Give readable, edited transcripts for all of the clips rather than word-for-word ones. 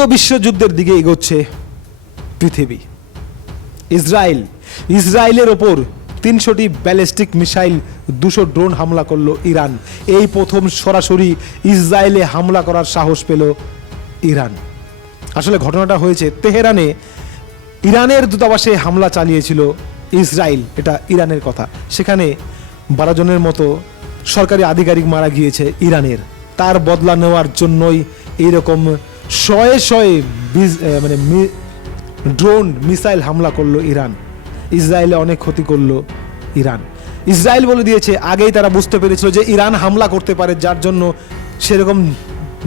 তৃতীয় বিশ্বযুদ্ধের দিকে এগোচ্ছে পৃথিবী। ইসরায়েলের ওপর 300টি ব্যালিস্টিক মিসাইল, 200 ড্রোন হামলা করলো ইরান। এই প্রথম সরাসরি ইসরায়েলে হামলা করার সাহস পেল ইরান। আসলে ঘটনাটা হয়েছে তেহরানে, ইরানের দূতাবাসে হামলা চালিয়েছিল ইসরায়েল, এটা ইরানের কথা। সেখানে 12 জনের মতো সরকারি আধিকারিক মারা গিয়েছে ইরানের। তার বদলা নেওয়ার জন্যই এইরকম শয়ে ড্রোন মিসাইল হামলা করলো ইরান। ইসরায়েলে অনেক ক্ষতি করলো ইরান। ইসরায়েল বলে দিয়েছে, আগেই তারা বুঝতে পেরেছিল যে ইরান হামলা করতে পারে, যার জন্য সেরকম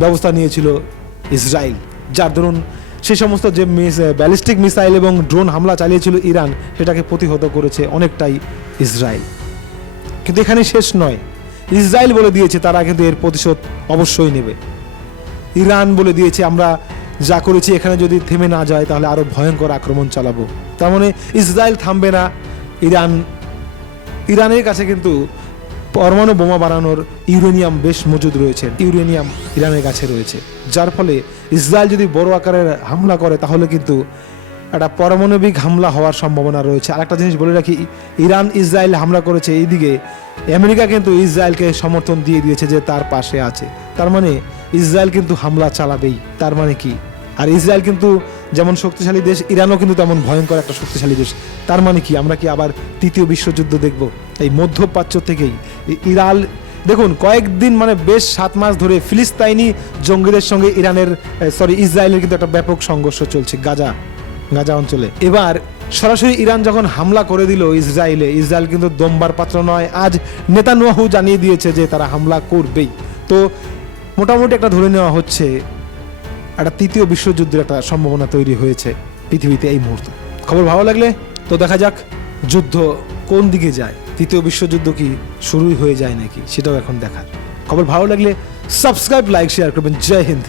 ব্যবস্থা নিয়েছিল ইসরায়েল, যার দরুন সেই সমস্ত যে ব্যালিস্টিক মিসাইল এবং ড্রোন হামলা চালিয়েছিল ইরান, সেটাকে প্রতিহত করেছে অনেকটাই ইসরায়েল। কিন্তু এখানে শেষ নয়, ইসরায়েল বলে দিয়েছে তারা কিন্তু এর প্রতিশোধ অবশ্যই নেবে। ইরান বলে দিয়েছে, আমরা যা করেছি এখানে যদি থেমে না যায় তাহলে আরো ভয়ঙ্কর আক্রমণ চালাবো। তার মানে ইসরায়েল থামবে না। ইরানের কাছে কিন্তু পরমাণু বোমা বানানোর ইউরেনিয়াম বেশ মজুদ রয়েছে, ইউরেনিয়াম ইরানের কাছে রয়েছে, যার ফলে ইসরায়েল যদি বড় আকারের হামলা করে তাহলে কিন্তু একটা পারমাণবিক হামলা হওয়ার সম্ভাবনা রয়েছে। আরেকটা জিনিস বলে রাখি, ইরান ইসরায়েল হামলা করেছে, এইদিকে আমেরিকা কিন্তু ইসরায়েলকে সমর্থন দিয়ে দিয়েছে যে তার পাশে আছে। তার মানে ইসরায়েল কিন্তু হামলা চালাবেই। তার মানে কি, আর ইসরায়েল কিন্তু যেমন শক্তিশালী দেশ, ইরানও কিন্তু তেমন ভয়ঙ্কর একটা শক্তিশালী দেশ। তার মানে কি, আমরা কি আবার তৃতীয় বিশ্বযুদ্ধ দেখব? এই মধ্যপ্রাচ্য থেকেই ইরান দেখুন কয়েকদিন বেশ 7 মাস ধরে ফিলিস্তাইনি জঙ্গিদের সঙ্গে ইসরায়েলের কিন্তু একটা ব্যাপক সংঘর্ষ চলছে গাজা অঞ্চলে। এবার সরাসরি ইরান যখন হামলা করে দিল ইসরায়েল কিন্তু দমবার পাত্র নয়। আজ নেতানিয়াহু জানিয়ে দিয়েছে যে তারা হামলা করবেই। তো মোটামুটি একটা ধরে নেওয়া হচ্ছে একটা তৃতীয় বিশ্বযুদ্ধের একটা সম্ভাবনা তৈরি হয়েছে পৃথিবীতে এই মুহূর্তে। খবর ভালো লাগলে তো দেখা যাক যুদ্ধ কোন দিকে যায়, তৃতীয় বিশ্বযুদ্ধ কি শুরুই হয়ে যায় নাকি, সেটাও এখন দেখার। খবর ভালো লাগলে সাবস্ক্রাইব, লাইক, শেয়ার করবেন। জয় হিন্দ।